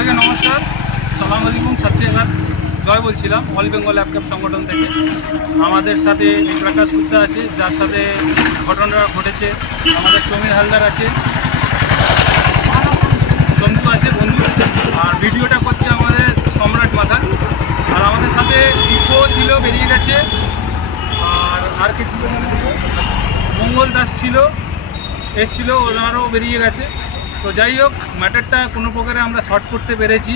সবাইকে নমস্কার, সালাম আলাইকুম, ছাত্রীঘাট জয় বলছিলাম অল বেঙ্গল অ্যাপক্যাপ সংগঠন থেকে। আমাদের সাথে প্রকাশ গুপ্তা আছে, যার সাথে ঘটনাটা ঘটেছে। আমাদের সমীর হালদার আছে, সন্তু আছে বন্ধু, আর ভিডিওটা করছে আমাদের সম্রাট মাথার। আর আমাদের সাথে ইকো ছিল, বেরিয়ে গেছে। আর কে ছিল, মঙ্গল দাস ছিল, এসছিল, ওনারও বেরিয়ে গেছে। তো যাই হোক, ম্যাটারটা কোনো প্রকারে আমরা শর্ট করতে পেরেছি।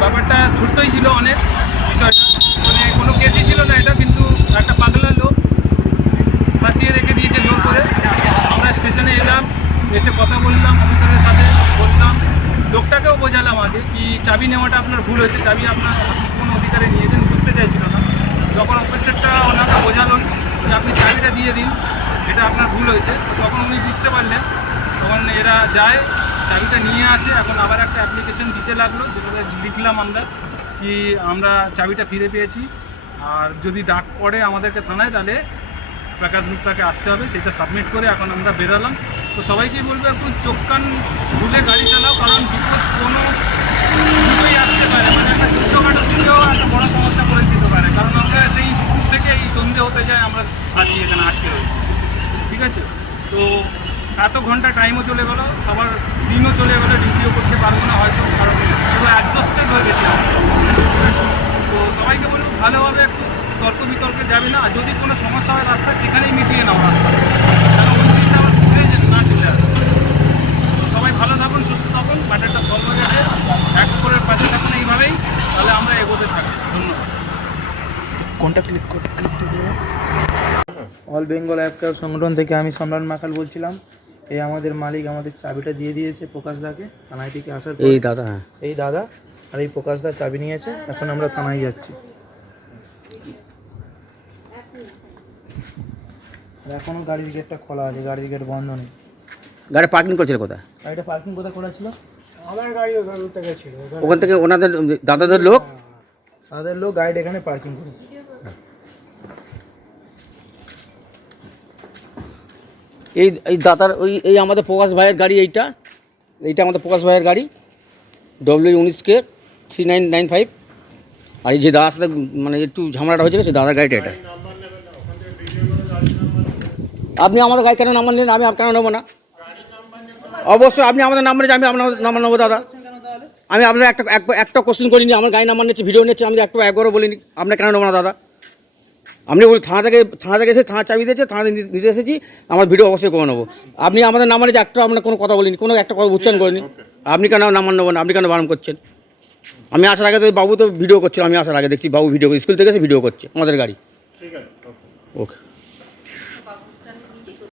ব্যাপারটা ছোট্টই ছিল অনেক, বিষয়টা মানে কোনো কেসই ছিল না এটা, কিন্তু একটা পাগলা লোক ফাঁসিয়ে রেখে দিয়েছে জোর করে। আমরা স্টেশনে এলাম, এসে কথা বললাম অফিসারের সাথে, বললাম, লোকটাকেও বোঝালাম আগে কি চাবি নেওয়াটা আপনার ভুল হয়েছে, চাবি আপনার কোনো অধিকারে নিয়েছেন, বুঝতে চাইছিল না। যখন অফিসারটা ওনাকে বোঝালেন যে আপনি চাবিটা দিয়ে দিন, এটা আপনার ভুল হয়েছে, তখন উনি বুঝতে পারলেন। তখন এরা যায়, চাবিটা নিয়ে আসে। এখন আবার একটা অ্যাপ্লিকেশন দিতে লাগলো, যেটাতে লিখলাম আমরা কি আমরা চাবিটা ফিরে পেয়েছি, আর যদি ডাক পড়ে আমাদেরকে থানায়, তাহলে প্রকাশ গুপ্তাকে আসতে হবে, সেটা সাবমিট করে এখন আমরা বেরোলাম। তো সবাইকেই বলবো একটু চোখ কান খুলে গাড়ি চালাও, কারণ বিপদ কোনো দুটোই আসতে পারে, মানে একটা ছোটোখাটো দিকেও একটা বড় সমস্যা করে দিতে পারে। কারণ আমরা সেই দুপুর থেকে এই সন্ধে হতে যায় আমরা আছি এখানে আটকে রয়েছি, ঠিক আছে? তো এত ঘন্টা টাইমও চলে গেলো, সবার দিনও চলে গেলো, ডিউটিও করতে পারবো না হয়তো, কারণ পুরো অ্যাডজাস্টেড হয়ে গেছে। তো সবাইকে বলবো ভালোভাবে একটু তর্ক বিতর্কে যাবে না, আর যদি কোনো সমস্যা হয় রাস্তায়, সেখানেই মিটিয়ে নাও রাস্তা, কেন ওই জিনিসটা আবার ঘুরে না চলে আসে। তো সবাই ভালো থাকুন, সুস্থ থাকুন, ম্যাটারটা সলভ হয়ে গেছে। এক অপরের পাশে থাকুন এইভাবেই, তাহলে আমরা এগোতে থাকি। ধন্যবাদ। কোনটা ক্লিক করতে অল বেঙ্গল অ্যাপক্যাপ সংগঠন থেকে আমি সম্রাট মাখাল বলছিলাম। এই আমাদের মালিক আমাদের চাবিটা দিয়ে দিয়েছে প্রকাশদাকে, থানায় থেকে আসার পর। এই দাদা আর এই প্রকাশদা চাবি নিয়েছে, এখন আমরা থানায় যাচ্ছি। এখনো গাড়ির গেটটা খোলা আছে, গাড়ির গেট বন্ধ নেই। গাড়ি পার্কিং করছিল কোথায়? গাড়িটা পার্কিং কোথায় খোলা ছিল? আমার গাড়ি ওখান থেকে ছিল, ওখান থেকে ওনাদের দাদাদের লোক গাড়িটা এখানে পার্কিং করেছে। এই দাদার এই আমাদের প্রকাশ ভাইয়ের গাড়ি, এইটা আমাদের প্রকাশ ভাইয়ের গাড়ি, W19K 3995। আর এই যে দাদার সাথে মানে একটু ঝামেলাটা হয়েছিল, সে দাদার গাড়িটা এটা। আপনি আমাদের গাড়ি কেন নাম্বার নেন? আমি কেন নেবো না? অবশ্যই আপনি আমাদের নাম্বার নিয়েছেন, আমি আপনার নাম্বার নেবো দাদা। আমি আপনার একটা কোশ্চেন করিনি, আমার গাড়ি নাম্বার নিচ্ছে, ভিডিও নিচ্ছে, আমি একবারও বলিনি আপনার কেন নেবো না দাদা। আপনি বলি থানা থেকে এসে থানা চাবি দিয়েছে, থানা নিতে এসেছি, আমার ভিডিও অবশ্যই করে নেবো। আপনি আমাদের নাম্বারে যে একটা আপনার কোনো কথা বলিনি, কোনো একটা কথা উচ্চারণ করিনি। আপনি কেন নাম্বার নেবেন? আপনি কেন বারণ করছেন? আমি আসার আগে তো বাবু তো ভিডিও করছিল, আমি আসার আগে দেখছি বাবু ভিডিও স্কুল থেকে এসে ভিডিও করছে আমাদের গাড়ি। ওকে।